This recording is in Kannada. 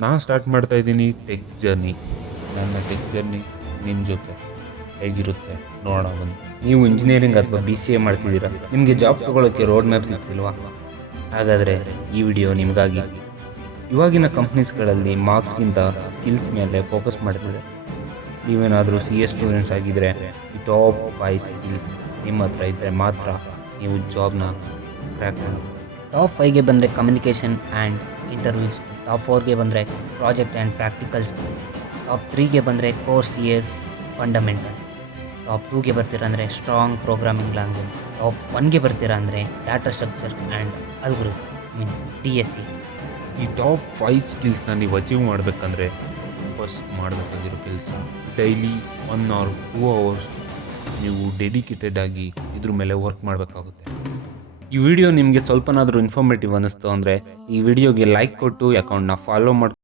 ನಾನು ಸ್ಟಾರ್ಟ್ ಮಾಡ್ತಾ ಇದ್ದೀನಿ ಟೆಕ್ ಜರ್ನಿ. ನನ್ನ ಟೆಕ್ ಜರ್ನಿ ನಿಮ್ಮ ಜೊತೆ ಹೇಗಿರುತ್ತೆ ನೋಡೋಣ ಬನ್ನಿ. ನೀವು ಇಂಜಿನಿಯರಿಂಗ್ ಅಥವಾ BCA ಮಾಡ್ತಿದ್ದೀರಾ, ನಿಮಗೆ ಜಾಬ್ ತಗೊಳ್ಳೋಕ್ಕೆ ರೋಡ್ ಮ್ಯಾಪ್ ಸಿಗ್ತಿಲ್ವಾ? ಹಾಗಾದರೆ ಈ ವಿಡಿಯೋ ನಿಮಗಾಗಿ. ಇವಾಗಿನ ಕಂಪ್ನೀಸ್ಗಳಲ್ಲಿ ಮಾರ್ಕ್ಸ್ಗಿಂತ ಸ್ಕಿಲ್ಸ್ ಮೇಲೆ ಫೋಕಸ್ ಮಾಡ್ತಿದೆ. ನೀವೇನಾದರೂ CS ಸ್ಟೂಡೆಂಟ್ಸ್ ಆಗಿದ್ದರೆ ಈ ಟಾಪ್ 5 ಸ್ಕಿಲ್ಸ್ ನಿಮ್ಮ ಹತ್ರ ಇದ್ದರೆ ಮಾತ್ರ ನೀವು ಜಾಬ್ನ ಕ್ರ್ಯಾಕ್ ಮಾಡಬೇಕು. ಟಾಪ್ 5ಗೆ ಬಂದರೆ ಕಮ್ಯುನಿಕೇಷನ್ ಆ್ಯಂಡ್ ಇಂಟರ್ವ್ಯೂಸ್, ಟಾಪ್ 4ಗೆ ಬಂದರೆ project and practical skills, top 3ಗೆ ಬಂದರೆ ಕೋರ್ CS ಫಂಡಮೆಂಟಲ್ಸ್, ಟಾಪ್ 2ಗೆ ಬರ್ತೀರಾ ಅಂದರೆ ಸ್ಟ್ರಾಂಗ್ ಪ್ರೋಗ್ರಾಮಿಂಗ್ ಲ್ಯಾಂಗ್ವೇಜ್, ಟಾಪ್ 1ಗೆ ಬರ್ತೀರಾ ಅಂದರೆ data structure and algorithm DSE. ಈ ಟಾಪ್ 5 ಸ್ಕಿಲ್ಸ್ನ ನೀವು ಅಚೀವ್ ಮಾಡಬೇಕಂದ್ರೆ ಫಸ್ಟ್ ಮಾಡಬೇಕಾಗಿರೋ ಕೆಲಸ, ಡೈಲಿ 1 or 2 hours ನೀವು ಡೆಡಿಕೇಟೆಡ್ ಆಗಿ ಇದ್ರ ಮೇಲೆ ವರ್ಕ್ ಮಾಡಬೇಕಾಗುತ್ತೆ. ಈ ವಿಡಿಯೋ ನಿಮಗೆ ಸ್ವಲ್ಪನಾದರೂ ಇನ್ಫಾರ್ಮೇಟಿವ್ ಅನ್ನಿಸ್ತು ಅಂದರೆ ಈ ವಿಡಿಯೋಗೆ ಲೈಕ್ ಕೊಟ್ಟು ಅಕೌಂಟ್ನ ಫಾಲೋ ಮಾಡಿ